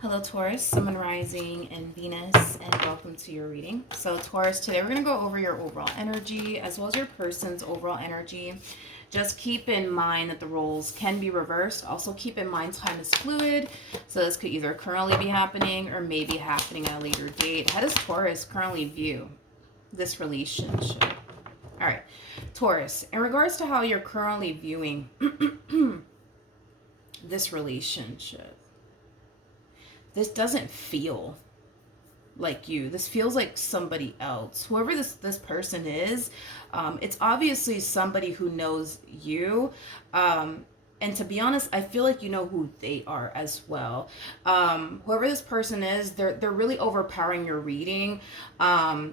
Hello, Taurus, Sun, Moon, Rising, and Venus, and welcome to your reading. So, Taurus, today we're going to go over your overall energy as well as your person's overall energy. Just keep in mind that the roles can be reversed. Also, keep in mind time is fluid, so this could either currently be happening or maybe happening at a later date. How does Taurus currently view this relationship? All right, Taurus, in regards to how you're currently viewing this relationship, this doesn't feel like you. This feels like somebody else. Whoever this person is, it's obviously somebody who knows you. And to be honest, I feel like you know who they are as well. Whoever this person is, they're really overpowering your reading,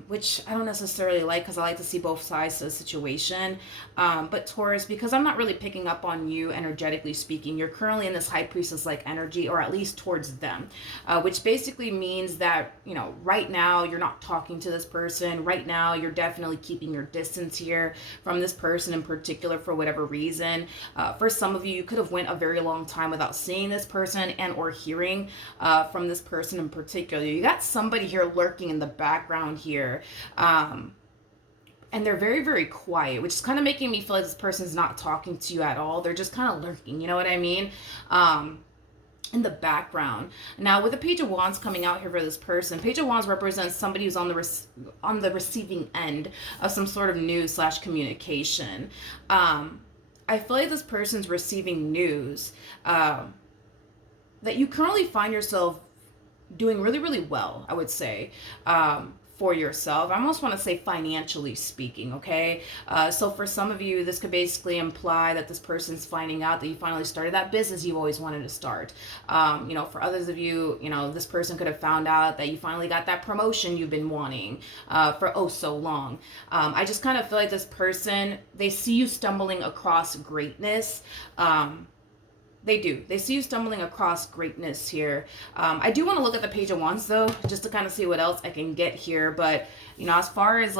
which I don't necessarily like because I like to see both sides of the situation. But Taurus, because I'm not really picking up on you energetically speaking, you're currently in this high priestess like energy, or at least towards them, which basically means that, you know, right now you're not talking to this person. Right now you're definitely keeping your distance here from this person in particular for whatever reason. For some of you could have went a very long time without seeing this person and or hearing from this person in particular. You got somebody here lurking in the background here. And they're very, very quiet, which is kind of making me feel like this person's not talking to you at all. They're just kind of lurking, you know what I mean? In the background. Now, with the Page of Wands coming out here for this person, Page of Wands represents somebody who's on the receiving end of some sort of news slash communication. I feel like this person's receiving news that you currently find yourself doing really, really well, I would say, for yourself. I almost want to say financially speaking, okay? So for some of you, this could basically imply that this person's finding out that you finally started that business you always wanted to start. For others of you, this person could have found out that you finally got that promotion you've been wanting for oh so long. I just kind of feel like this person, they see you stumbling across greatness. They do. They see you stumbling across greatness here. I do want to look at the Page of Wands, though, just to kind of see what else I can get here. But, as far as,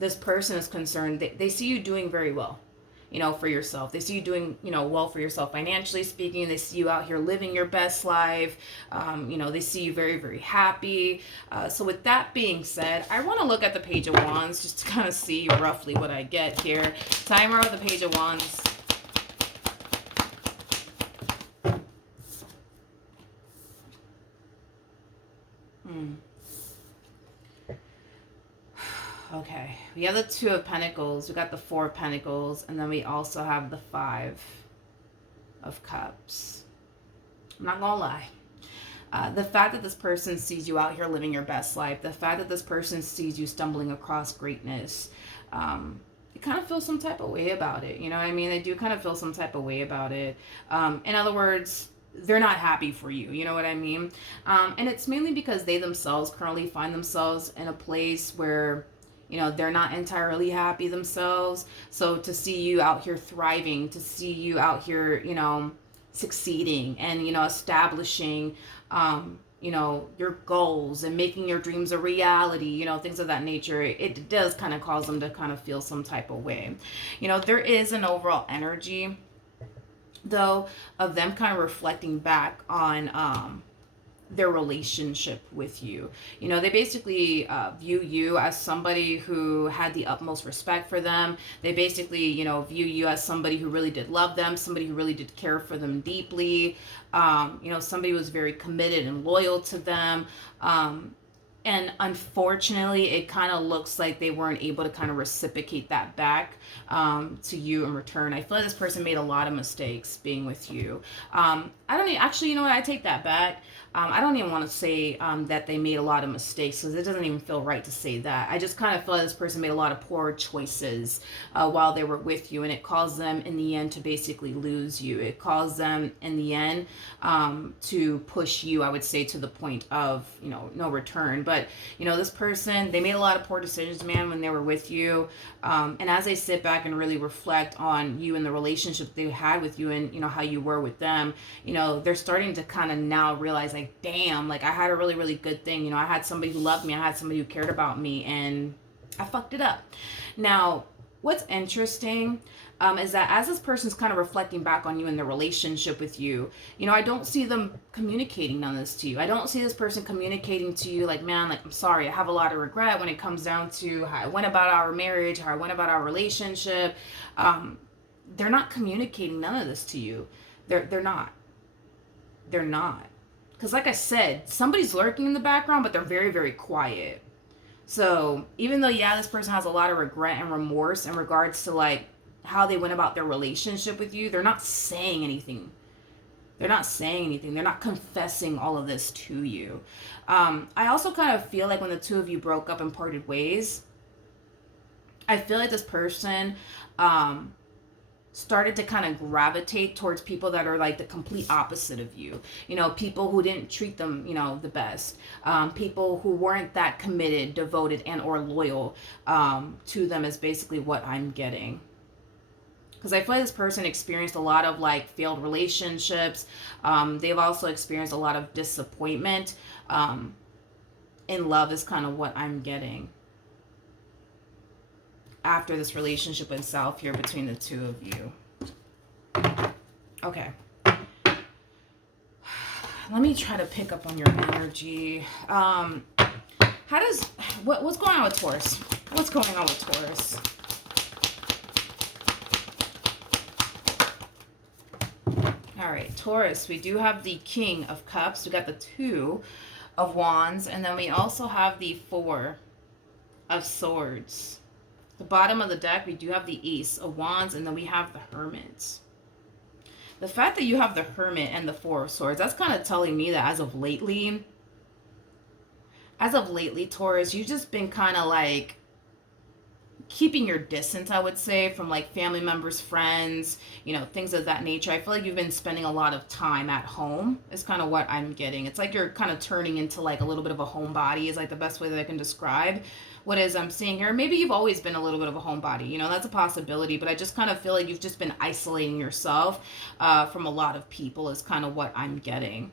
this person is concerned, they see you doing very well, for yourself. They see you doing, well for yourself financially speaking. They see you out here living your best life. They see you very, very happy. So with that being said, I want to look at the Page of Wands just to kind of see roughly what I get here. Timer of the Page of Wands. Okay, we have the Two of Pentacles, we got the Four of Pentacles, and then we also have the Five of Cups. I'm not gonna lie. The fact that this person sees you out here living your best life, the fact that this person sees you stumbling across greatness, you kind of feel some type of way about it. You know what I mean? They do kind of feel some type of way about it. In other words, they're not happy for you. You know what I mean? And it's mainly because they themselves currently find themselves in a place where, they're not entirely happy themselves. So to see you out here thriving, to see you out here, succeeding and, establishing, your goals and making your dreams a reality, things of that nature, it does kind of cause them to kind of feel some type of way. There is an overall energy, though, of them kind of reflecting back on their relationship with you. They basically view you as somebody who had the utmost respect for them. They basically, view you as somebody who really did love them, somebody who really did care for them deeply. Somebody who was very committed and loyal to them. And unfortunately, it kind of looks like they weren't able to kind of reciprocate that back to you in return. I feel like this person made a lot of mistakes being with you. I don't even, actually, you know what? I take that back. I don't even want to say that they made a lot of mistakes, because it doesn't even feel right to say that. I just kind of feel like this person made a lot of poor choices while they were with you, and it caused them in the end to basically lose you. It caused them in the end to push you, I would say, to the point of, no return. But, this person, they made a lot of poor decisions, man, when they were with you. And as they sit back and really reflect on you and the relationship they had with you and, how you were with them, they're starting to kind of now realize, like, damn, like, I had a really, really good thing. I had somebody who loved me. I had somebody who cared about me, and I fucked it up. Now, what's interesting, is that as this person's kind of reflecting back on you and their relationship with you, you know, I don't see them communicating none of this to you. I don't see this person communicating to you like, man, like, I'm sorry, I have a lot of regret when it comes down to how I went about our marriage, how I went about our relationship. They're not communicating none of this to you. They're not. They're not. Because like I said, somebody's lurking in the background, but they're very, very quiet. So even though, yeah, this person has a lot of regret and remorse in regards to like how they went about their relationship with you, they're not saying anything. They're not saying anything. They're not confessing all of this to you. I also kind of feel like when the two of you broke up and parted ways, I feel like this person started to kind of gravitate towards people that are like the complete opposite of you. You know, people who didn't treat them, you know, the best. People who weren't that committed, devoted, and or loyal to them is basically what I'm getting. Because I feel like this person experienced a lot of like failed relationships. They've also experienced a lot of disappointment. In love is kind of what I'm getting after this relationship went south here between the two of you. Okay. Let me try to pick up on your energy. What's going on with Taurus? What's going on with Taurus? All right, Taurus, we do have the King of Cups. We got the Two of Wands, and then we also have the Four of Swords. The bottom of the deck, we do have the Ace of Wands, and then we have the Hermit. The fact that you have the Hermit and the Four of Swords, that's kind of telling me that as of lately, Taurus, you've just been kind of like keeping your distance, I would say, from like family members, friends, you know, things of that nature. I feel like you've been spending a lot of time at home is kind of what I'm getting. It's like you're kind of turning into like a little bit of a homebody is like the best way that I can describe what is I'm seeing here. Maybe you've always been a little bit of a homebody, you know, that's a possibility, but I just kind of feel like you've just been isolating yourself from a lot of people is kind of what I'm getting.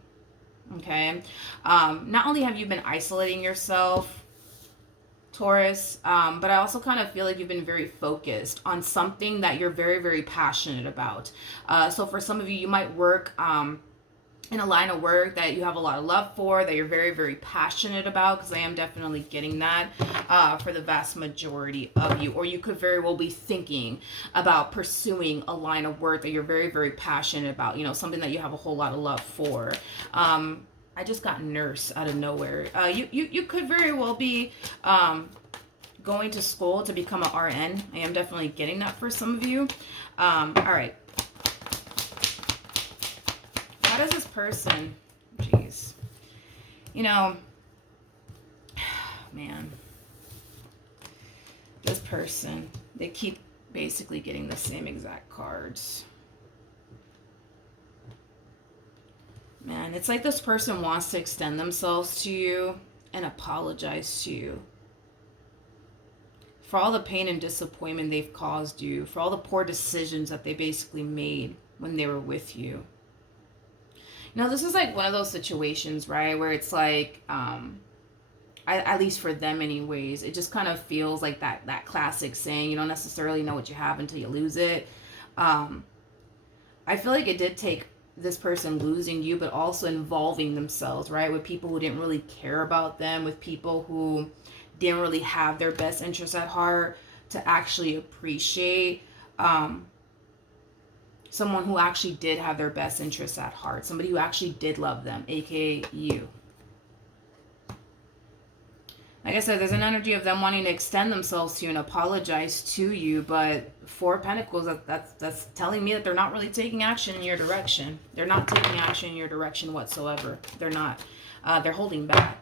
Okay. Not only have you been isolating yourself, Taurus, but I also kind of feel like you've been very focused on something that you're very, very passionate about. So for some of you, you might work in a line of work that you have a lot of love for, that you're very, very passionate about, because I am definitely getting that for the vast majority of you. Or you could very well be thinking about pursuing a line of work that you're very, very passionate about, you know, something that you have a whole lot of love for. I just got nurse out of nowhere. You could very well be going to school to become an RN. I am definitely getting that for some of you. All right. How does this person, jeez, you know, man, this person, they keep basically getting the same exact cards. Man, it's like this person wants to extend themselves to you and apologize to you for all the pain and disappointment they've caused you, for all the poor decisions that they basically made when they were with you. You know, this is like one of those situations, right, where it's like, at least for them anyways, it just kind of feels like that classic saying, you don't necessarily know what you have until you lose it. I feel like it did take this person losing you, but also involving themselves, right, with people who didn't really care about them, with people who didn't really have their best interests at heart, to actually appreciate someone who actually did have their best interests at heart, somebody who actually did love them, aka you. Like I said, there's an energy of them wanting to extend themselves to you and apologize to you, but Four of Pentacles, that's telling me that they're not really taking action in your direction. They're not taking action in your direction whatsoever. They're not. They're holding back.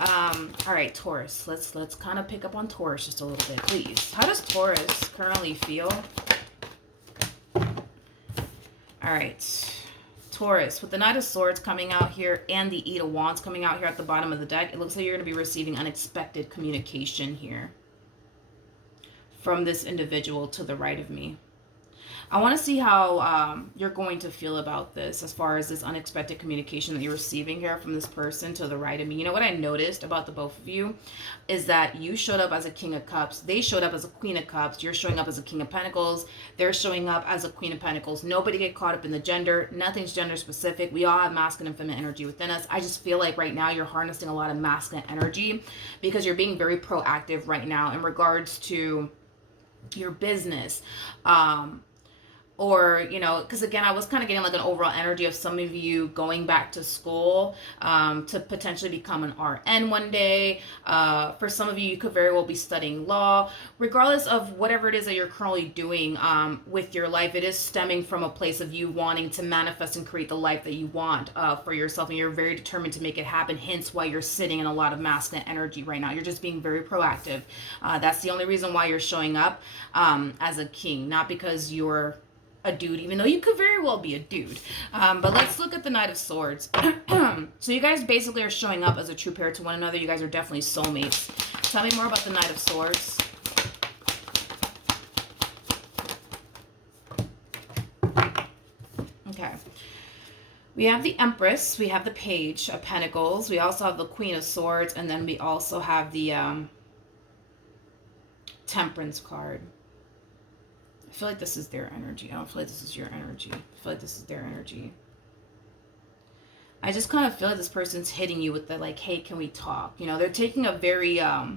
All right, Taurus. Let's kind of pick up on Taurus just a little bit, please. How does Taurus currently feel? All right. Taurus, with the Knight of Swords coming out here and the Eight of Wands coming out here at the bottom of the deck, it looks like you're going to be receiving unexpected communication here from this individual to the right of me. I want to see how you're going to feel about this as far as this unexpected communication that you're receiving here from this person to the right of me. You know what I noticed about the both of you is that you showed up as a King of Cups. They showed up as a Queen of Cups. You're showing up as a King of Pentacles. They're showing up as a Queen of Pentacles. Nobody get caught up in the gender. Nothing's gender specific. We all have masculine and feminine energy within us. I just feel like right now you're harnessing a lot of masculine energy because you're being very proactive right now in regards to your business. Or, you know, because again, I was kind of getting like an overall energy of some of you going back to school to potentially become an RN one day. For some of you, you could very well be studying law. Regardless of whatever it is that you're currently doing with your life, it is stemming from a place of you wanting to manifest and create the life that you want for yourself. And you're very determined to make it happen, hence why you're sitting in a lot of masculine energy right now. You're just being very proactive. That's the only reason why you're showing up as a king, not because you're a dude, even though you could very well be a dude. But let's look at the Knight of Swords. So you guys basically are showing up as a true pair to one another. You guys are definitely soulmates. Tell me more about the Knight of Swords. Okay. We have the Empress. We have the Page of Pentacles. We also have the Queen of Swords. And then we also have the Temperance card. I feel like this is their energy. I don't feel like this is your energy. I feel like this is their energy. I just kind of feel like this person's hitting you with the like, hey, can we talk? You know, they're taking a very, how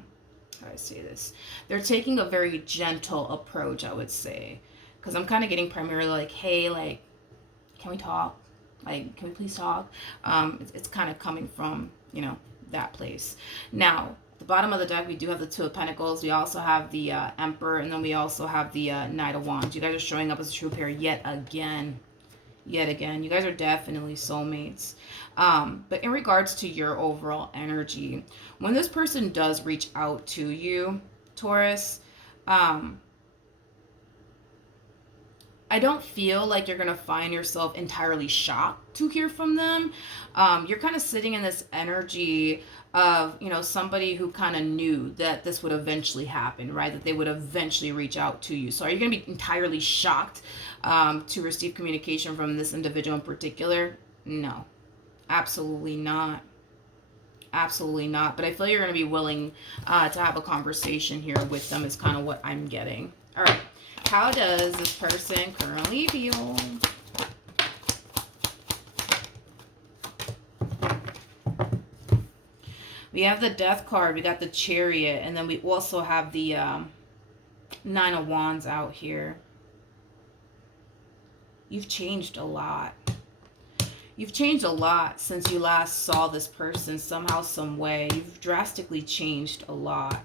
do I say this? They're taking a very gentle approach, I would say. Because I'm kind of getting primarily like, hey, like, can we talk? Like, can we please talk? It's kind of coming from, you know, that place. Now, the bottom of the deck, we do have the Two of Pentacles. We also have the Emperor, and then we also have the Knight of Wands. You guys are showing up as a true pair yet again. Yet again. You guys are definitely soulmates. But in regards to your overall energy, when this person does reach out to you, Taurus, I don't feel like you're going to find yourself entirely shocked to hear from them. You're kind of sitting in this energy of, you know, somebody who kind of knew that this would eventually happen, right? That they would eventually reach out to you. So are you going to be entirely shocked to receive communication from this individual in particular? No, absolutely not. Absolutely not. But I feel you're going to be willing to have a conversation here with them is kind of what I'm getting. All right. How does this person currently feel? We have the Death card. We got the Chariot. And then we also have the Nine of Wands out here. You've changed a lot. You've changed a lot since you last saw this person somehow, some way. You've drastically changed a lot.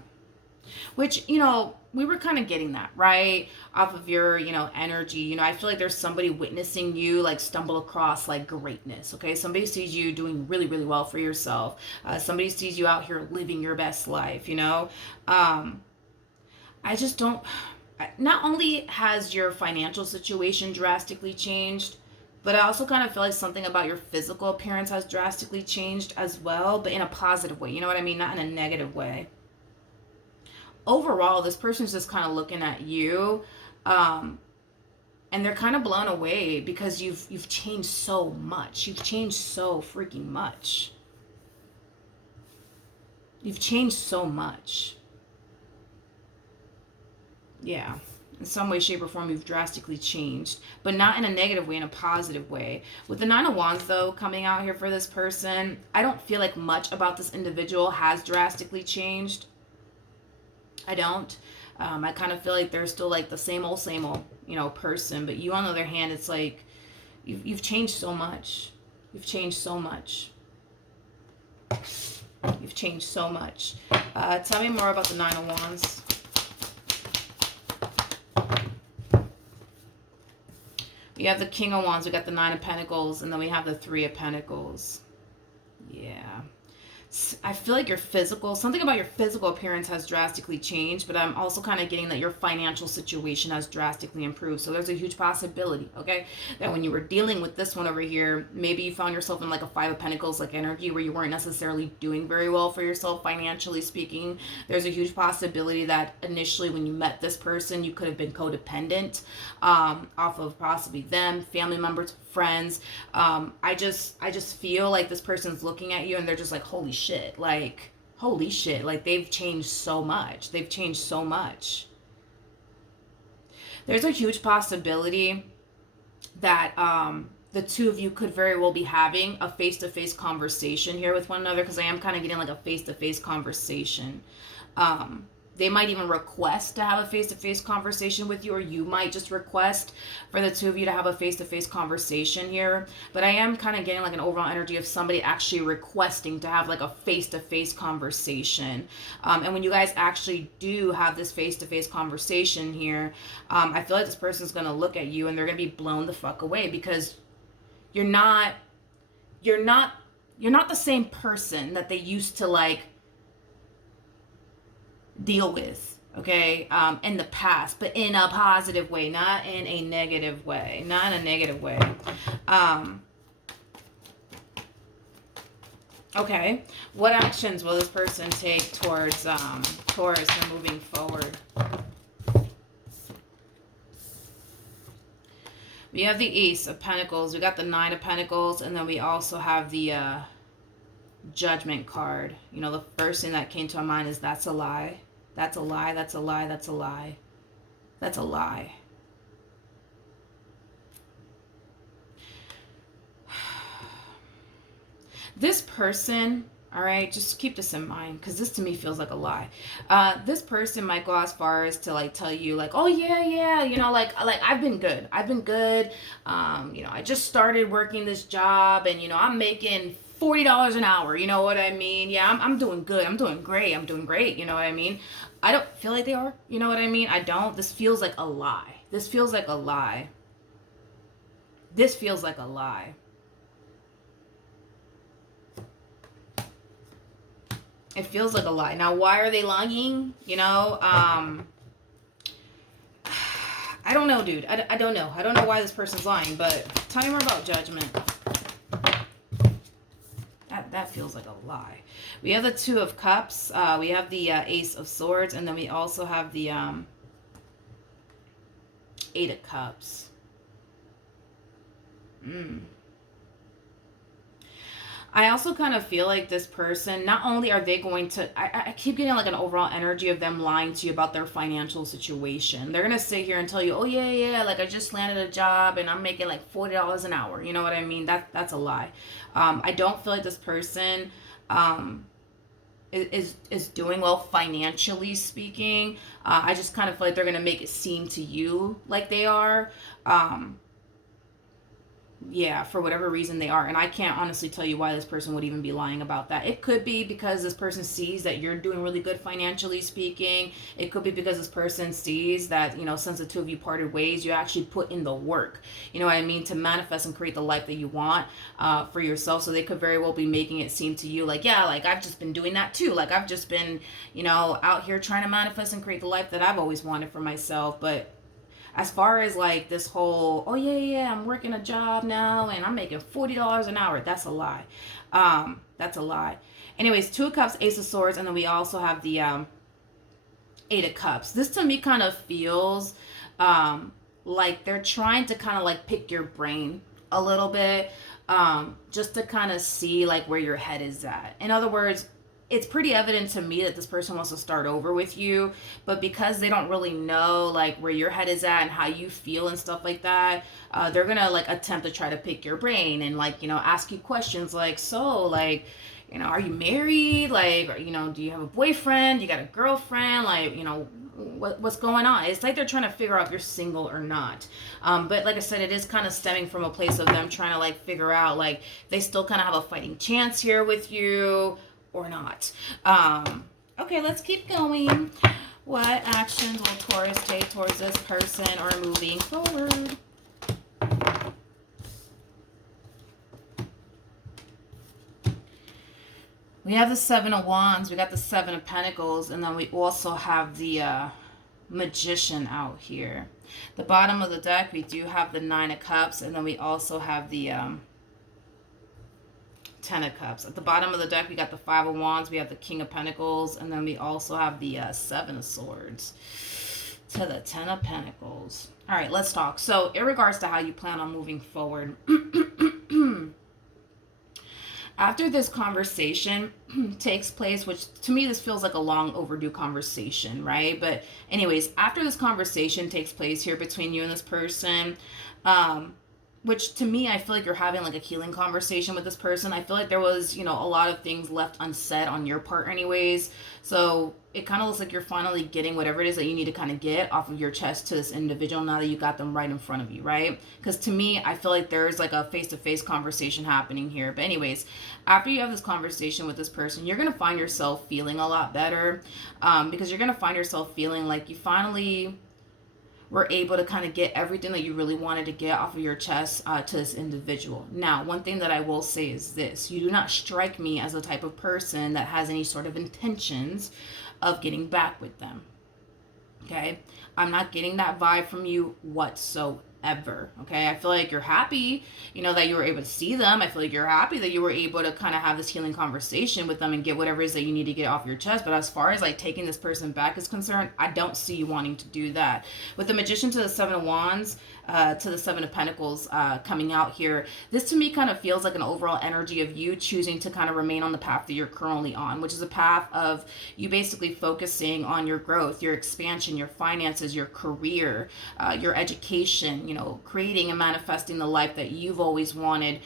Which, you know, we were kind of getting that, right? Off of your, you know, energy. You know, I feel like there's somebody witnessing you, like, stumble across, like, greatness, okay? Somebody sees you doing really, really well for yourself. Somebody sees you out here living your best life, you know? I just don't... Not only has your financial situation drastically changed, but I also kind of feel like something about your physical appearance has drastically changed as well, but in a positive way. You know what I mean? Not in a negative way. Overall, this person's just kind of looking at you, and they're kind of blown away because you've changed so much. You've changed so freaking much. You've changed so much. Yeah. In some way, shape, or form, you've drastically changed, but not in a negative way, in a positive way. With the Nine of Wands, though, coming out here for this person, I don't feel like much about this individual has drastically changed. I don't. I kind of feel like they're still like the same old, you know, person. But you, on the other hand, it's like you've changed so much. You've changed so much. You've changed so much. Tell me more about the Nine of Wands. We have the King of Wands. We got the Nine of Pentacles. And then we have the Three of Pentacles. Yeah. I feel like your physical, something about your physical appearance has drastically changed, but I'm also kind of getting that your financial situation has drastically improved. So there's a huge possibility, okay, that when you were dealing with this one over here, maybe you found yourself in like a Five of Pentacles like energy where you weren't necessarily doing very well for yourself financially speaking. There's a huge possibility that initially when you met this person, you could have been codependent off of possibly them, family members, friends. I just feel like this person's looking at you and they're just like, holy shit, like they've changed so much. They've changed so much. There's a huge possibility that the two of you could very well be having a face-to-face conversation here with one another, because I am kind of getting like a face-to-face conversation. They might even request to have a face-to-face conversation with you, or you might just request for the two of you to have a face-to-face conversation here. But I am kind of getting like an overall energy of somebody actually requesting to have like a face-to-face conversation. And when you guys actually do have this face-to-face conversation here, I feel like this person's going to look at you and they're going to be blown the fuck away, because you're not the same person that they used to like deal with, okay, in the past, but in a positive way, not in a negative way, okay, what actions will this person take towards Taurus and moving forward? We have the Ace of Pentacles, we got the Nine of Pentacles, and then we also have the Judgment card. You know, the first thing that came to my mind is that's a lie. That's a lie. That's a lie. That's a lie. That's a lie. This person, all right, just keep this in mind, because this to me feels like a lie. This person might go as far as to like tell you like, oh yeah, you know, like I've been good. You know, I just started working this job, and you know, I'm making $40 an hour, you know what I mean? Yeah, I'm doing good. I'm doing great, you know what I mean? I don't feel like they are, you know what I mean? I don't. This feels like a lie. This feels like a lie. This feels like a lie. It feels like a lie. Now, why are they lying? You know, I don't know, dude. I don't know. I don't know why this person's lying, but tell me more about Judgment. That feels like a lie. We have the Two of Cups. We have the Ace of Swords. And then we also have the Eight of Cups. I also kind of feel like this person, not only are they going to, I keep getting like an overall energy of them lying to you about their financial situation. They're going to sit here and tell you, oh yeah, like I just landed a job and I'm making like $40 an hour. You know what I mean? That's a lie. I don't feel like this person is doing well financially speaking. I just kind of feel like they're going to make it seem to you like they are. Yeah, for whatever reason they are. And I can't honestly tell you why this person would even be lying about that. It could be because this person sees that you're doing really good financially speaking. It could be because this person sees that, you know, since the two of you parted ways, you actually put in the work, you know what I mean, to manifest and create the life that you want for yourself. So they could very well be making it seem to you like, yeah, like I've just been doing that too. Like I've just been, you know, out here trying to manifest and create the life that I've always wanted for myself. But as far as like this whole, oh yeah, I'm working a job now and I'm making $40 an hour, that's a lie. That's a lie. Anyways, Two of Cups, Ace of Swords, and then we also have the Eight of Cups. This to me kind of feels like they're trying to kind of like pick your brain a little bit, just to kind of see like where your head is at. In other words, it's pretty evident to me that this person wants to start over with you, but because they don't really know like where your head is at and how you feel and stuff like that, they're gonna like attempt to try to pick your brain and like, you know, ask you questions like, so like, you know, are you married? Like, you know, do you have a boyfriend? You got a girlfriend? Like, you know, what's going on? It's like they're trying to figure out if you're single or not. But like I said, it is kind of stemming from a place of them trying to like figure out like they still kind of have a fighting chance here with you or not. Okay, let's keep going. What actions will Taurus take towards this person or moving forward? We have the Seven of Wands, we got the Seven of Pentacles, and then we also have the Magician out here. The bottom of the deck, we do have the Nine of Cups, and then we also have the Ten of Cups. At the bottom of the deck, we got the Five of Wands, we have the King of Pentacles, and then we also have the Seven of Swords to the Ten of Pentacles. All right, let's talk. So in regards to how you plan on moving forward, after this conversation takes place, which to me this feels like a long overdue conversation, right? But anyways, after this conversation takes place here between you and this person, which to me, I feel like you're having like a healing conversation with this person. I feel like there was, you know, a lot of things left unsaid on your part anyways. So it kind of looks like you're finally getting whatever it is that you need to kind of get off of your chest to this individual now that you got them right in front of you, right? Because to me, I feel like there's like a face-to-face conversation happening here. But anyways, after you have this conversation with this person, you're going to find yourself feeling a lot better, because you're going to find yourself feeling like you finally were able to kind of get everything that you really wanted to get off of your chest to this individual. Now, one thing that I will say is this: you do not strike me as the type of person that has any sort of intentions of getting back with them. Okay? I'm not getting that vibe from you whatsoever. Okay? I feel like you're happy, you know, that you were able to see them. I feel like you're happy that you were able to kind of have this healing conversation with them and get whatever it is that you need to get off your chest. But as far as like taking this person back is concerned, I don't see you wanting to do that. With the Magician to the Seven of Wands, to the Seven of Pentacles coming out here, this to me kind of feels like an overall energy of you choosing to kind of remain on the path that you're currently on, which is a path of you basically focusing on your growth, your expansion, your finances, your career, your education, you know, creating and manifesting the life that you've always wanted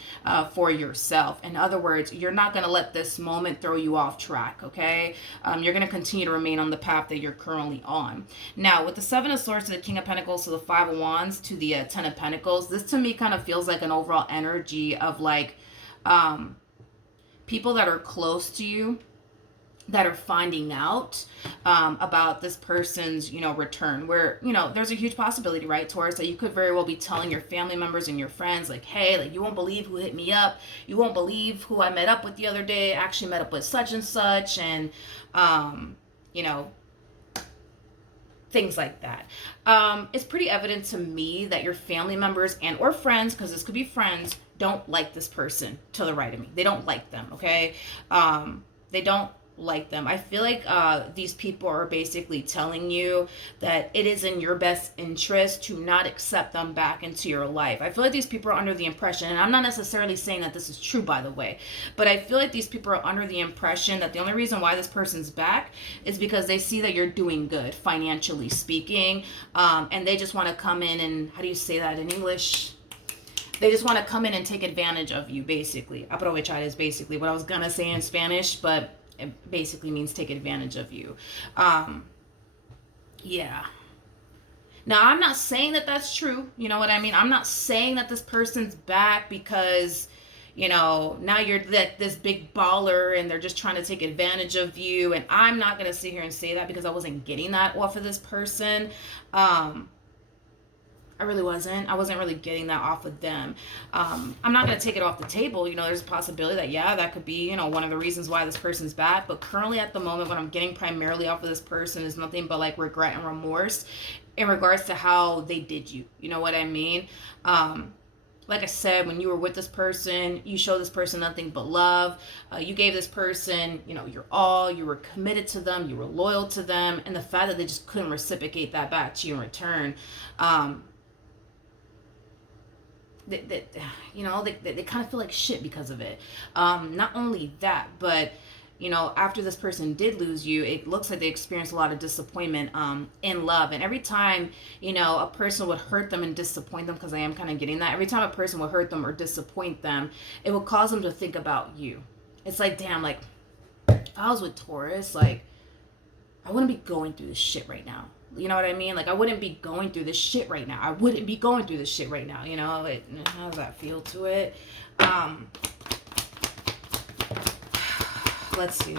for yourself. In other words, you're not going to let this moment throw you off track, okay? You're going to continue to remain on the path that you're currently on. Now, with the Seven of Swords to the King of Pentacles to the Five of Wands to the Ten of Pentacles, this to me kind of feels like an overall energy of like people that are close to you that are finding out about this person's, you know, return, where, you know, there's a huge possibility, right, Taurus, that you could very well be telling your family members and your friends, like, hey, like, you won't believe who hit me up. You won't believe who I met up with the other day. I actually met up with such and such, and, you know, things like that. It's pretty evident to me that your family members and or friends, because this could be friends, don't like this person to the right of me. They don't like them, okay? They don't like them. I feel like these people are basically telling you that it is in your best interest to not accept them back into your life. I feel like these people are under the impression, and I'm not necessarily saying that this is true, by the way, but I feel like these people are under the impression that the only reason why this person's back is because they see that you're doing good, financially speaking, and they just want to come in and, how do you say that in English? They just want to come in and take advantage of you, basically. Aprovechar is basically what I was going to say in Spanish, but it basically means take advantage of you. Yeah. Now, I'm not saying that that's true. You know what I mean? I'm not saying that this person's back because, you know, now you're like this big baller and they're just trying to take advantage of you. And I'm not going to sit here and say that because I wasn't getting that off of this person. I really wasn't. I wasn't really getting that off of them. I'm not going to take it off the table. You know, there's a possibility that, yeah, that could be, you know, one of the reasons why this person's back. But currently at the moment, what I'm getting primarily off of this person is nothing but like regret and remorse in regards to how they did you. You know what I mean? Like I said, when you were with this person, you showed this person nothing but love. You gave this person, you know, your all. You were committed to them. You were loyal to them. And the fact that they just couldn't reciprocate that back to you in return, you know, they kind of feel like shit because of it. Not only that, but, you know, after this person did lose you, it looks like they experienced a lot of disappointment in love. And every time, you know, a person would hurt them and disappoint them, because I am kind of getting that, every time a person would hurt them or disappoint them, it would cause them to think about you. It's like, damn, like, if I was with Taurus, like, I wouldn't be going through this shit right now. You know what I mean? Like, I wouldn't be going through this shit right now. I wouldn't be going through this shit right now. You know, it, how does that feel to it? Let's see.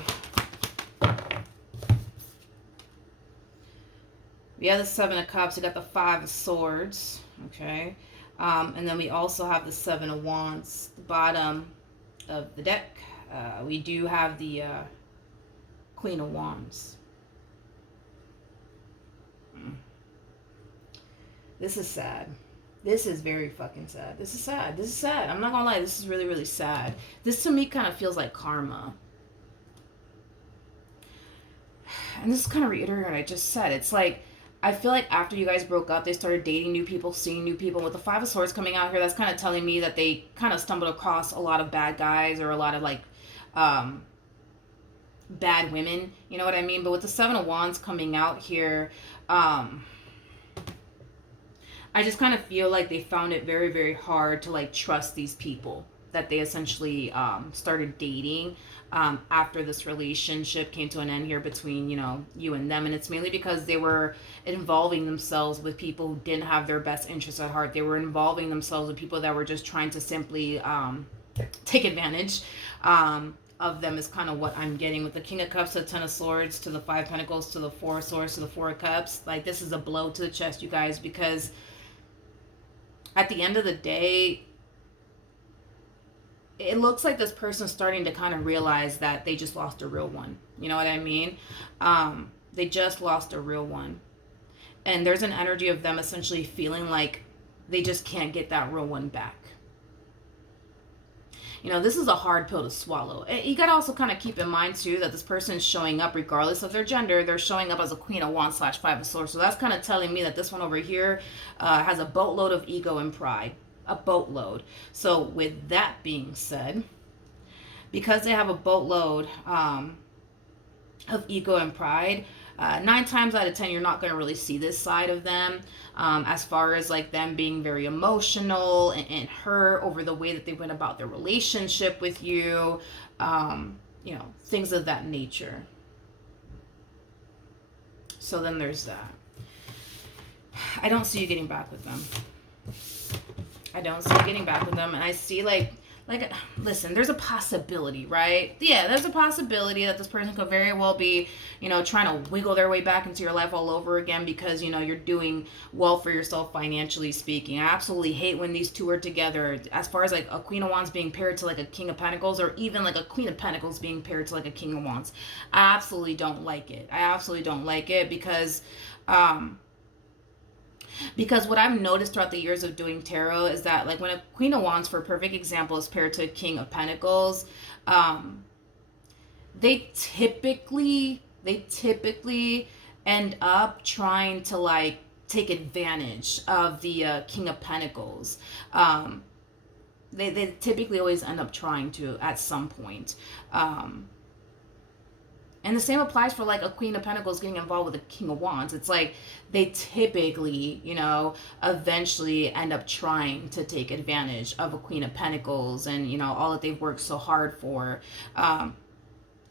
We have the Seven of Cups. We got the Five of Swords. Okay. And then we also have the Seven of Wands, the bottom of the deck. We do have the Queen of Wands. This is sad. This is very fucking sad. This is sad. This is sad. I'm not gonna lie. This is really, really sad. This to me kind of feels like karma. And this is kind of reiterating what I just said. It's like, I feel like after you guys broke up, they started dating new people, seeing new people. With the Five of Swords coming out here, that's kind of telling me that they kind of stumbled across a lot of bad guys or a lot of like bad women. You know what I mean? But with the Seven of Wands coming out here, I just kind of feel like they found it very, very hard to like trust these people that they essentially started dating after this relationship came to an end here between, you know, you and them. And it's mainly because they were involving themselves with people who didn't have their best interests at heart. They were involving themselves with people that were just trying to simply take advantage of them, is kind of what I'm getting with the King of Cups to the Ten of Swords to the Five of Pentacles to the Four of Swords to the Four of Cups. Like, this is a blow to the chest, you guys, because at the end of the day, it looks like this person's starting to kind of realize that they just lost a real one. You know what I mean? They just lost a real one. And there's an energy of them essentially feeling like they just can't get that real one back. You know, this is a hard pill to swallow. You got to also kind of keep in mind, too, that this person is showing up regardless of their gender. They're showing up as a Queen of Wands / Five of Swords. So that's kind of telling me that this one over here has a boatload of ego and pride. A boatload. So with that being said, because they have a boatload of ego and pride, 9 times out of 10, you're not going to really see this side of them, as far as like them being very emotional and hurt over the way that they went about their relationship with you, you know, things of that nature. So then there's that. I don't see you getting back with them. I don't see you getting back with them. And I see like, listen, there's a possibility, right? Yeah, there's a possibility that this person could very well be, you know, trying to wiggle their way back into your life all over again because, you know, you're doing well for yourself financially speaking. I absolutely hate when these two are together. As far as like a Queen of Wands being paired to like a King of Pentacles, or even like a Queen of Pentacles being paired to like a King of Wands. I absolutely don't like it. I absolutely don't like it because what I've noticed throughout the years of doing tarot is that, like, when a Queen of Wands, for a perfect example, is paired to a King of Pentacles, they typically end up trying to, like, take advantage of the King of Pentacles. They typically always end up trying to at some point. And the same applies for like a Queen of Pentacles getting involved with a King of Wands. It's like they typically, you know, eventually end up trying to take advantage of a Queen of Pentacles and, you know, all that they've worked so hard for. And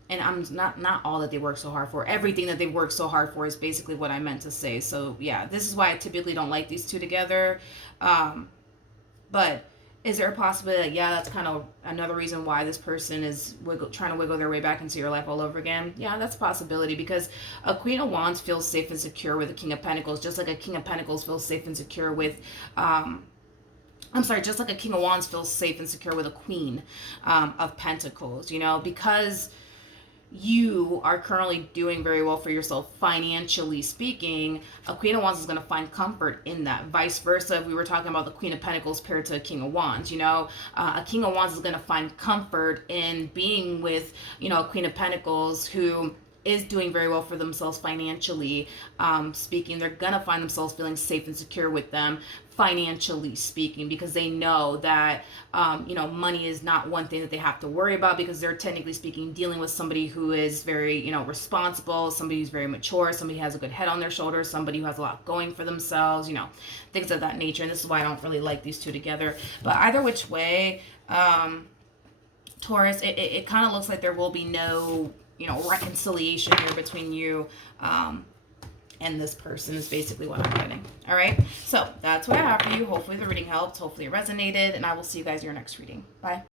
I'm not all that they work so hard for. Everything that they've worked so hard for is basically what I meant to say. So yeah, this is why I typically don't like these two together. But is there a possibility that, yeah, that's kind of another reason why this person is trying to wiggle their way back into your life all over again? Yeah, that's a possibility, because a Queen of Wands feels safe and secure with a King of Pentacles, just like a King of Pentacles feels safe and secure with, just like a King of Wands feels safe and secure with a Queen of Pentacles, you know, because you are currently doing very well for yourself financially speaking. A Queen of Wands is going to find comfort in that. Vice versa, if we were talking about the Queen of Pentacles paired to a King of Wands, you know, a King of Wands is going to find comfort in being with, you know, a Queen of Pentacles who is doing very well for themselves financially speaking. They're going to find themselves feeling safe and secure with them financially speaking, because they know that, you know, money is not one thing that they have to worry about, because they're technically speaking dealing with somebody who is very, you know, responsible, somebody who's very mature, somebody who has a good head on their shoulders, somebody who has a lot going for themselves, you know, things of that nature. And this is why I don't really like these two together. But either which way, Taurus, it kind of looks like there will be no, you know, reconciliation here between you and this person, is basically what I'm getting. All right, so that's what I have for you. Hopefully the reading helped. Hopefully it resonated, and I will see you guys in your next reading. Bye.